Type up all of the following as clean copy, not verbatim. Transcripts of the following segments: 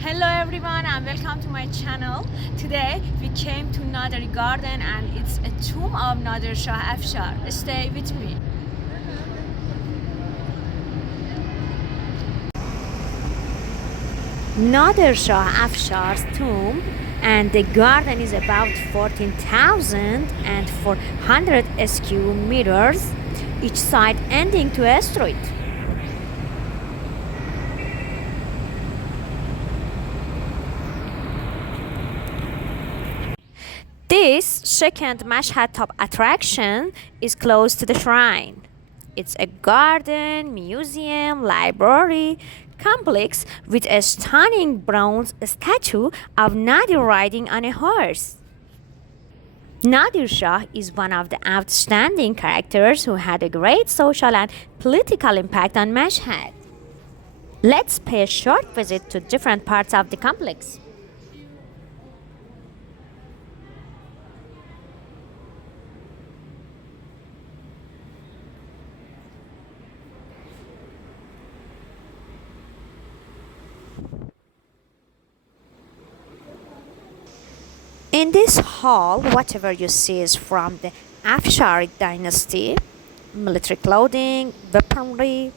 Hello everyone and welcome to my channel. Today we came to Naderi garden and it's a tomb of Nadershah Afshar. Stay with me. Nadershah Afshar's tomb and the garden is about 14,400 square meters, each side ending to a street. This second Mashhad top attraction is close to the shrine. It's a garden, museum, library complex with a stunning bronze statue of Nadir riding on a horse. Nadir Shah is one of the outstanding characters who had a great social and political impact on Mashhad. Let's pay a short visit to different parts of the complex. In this hall, whatever you see is from the Afshar dynasty: military clothing, weaponry,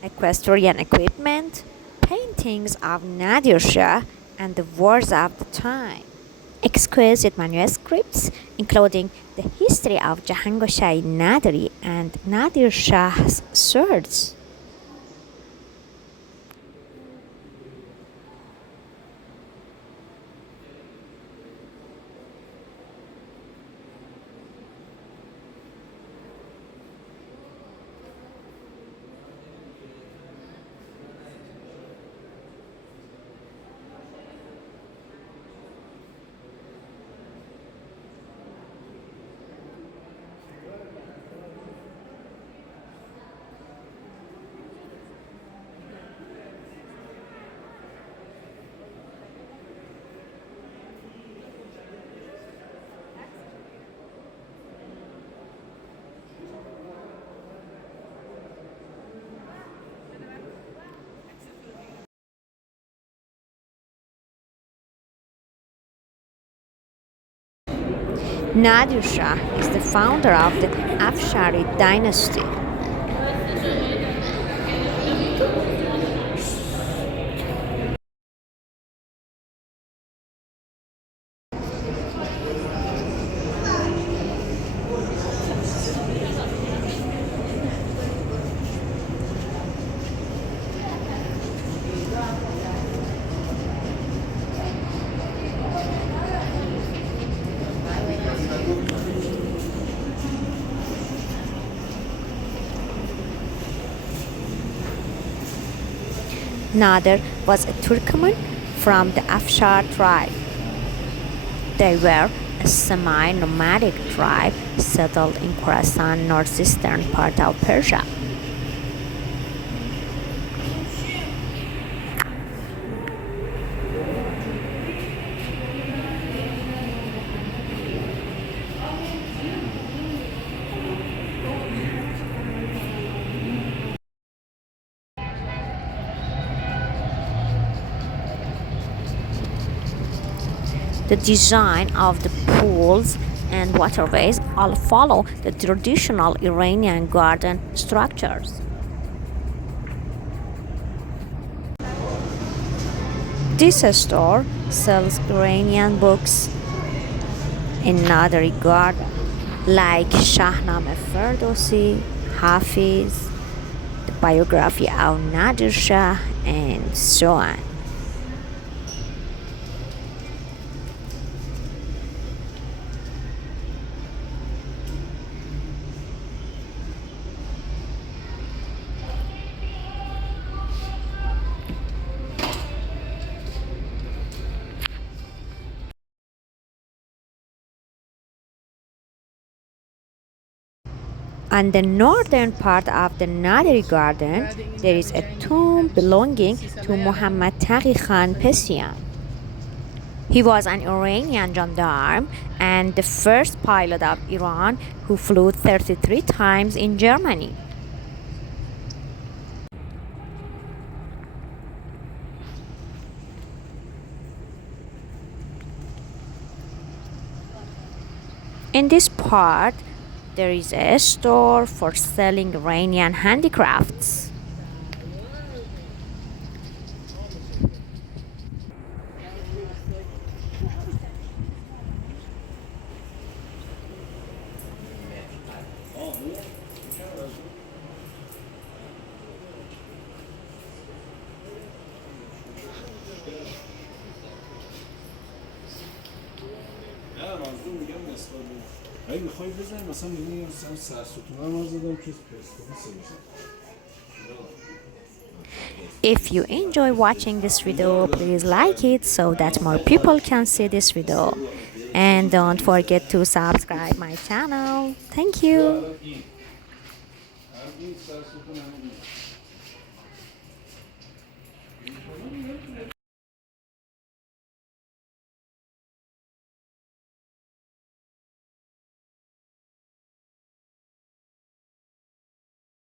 equestrian equipment, paintings of Nadir Shah, and the words of the time. Exquisite manuscripts, including the history of Jahangir Naderi and Nadir Shah's swords. Nadir Shah is the founder of the Afshari dynasty. Nader was a Turkmen from the Afshar tribe. They were a semi-nomadic tribe settled in Khorasan, northeastern part of Persia. The design of the pools and waterways all follow the traditional Iranian garden structures. This store sells Iranian books in Naderi garden like Shahnameh Ferdowsi, Hafiz, the biography of Nadir Shah, and so on. On the northern part of the Naderi garden, there is a tomb belonging to Muhammad Taqi Khan Pesian. He was an Iranian gendarme and the first pilot of Iran who flew 33 times in Germany. In this part, there is a store for selling Iranian handicrafts. نه منظور میگم نسبت به اگه میخوای بزنی مثلا میگم مثلا سرستون رو من زدم که پرسپولیس بزنم. If you enjoy watching this video, please like it so that more people can see this video. And don't forget to subscribe my channel. Thank you. این هر این سرستون همین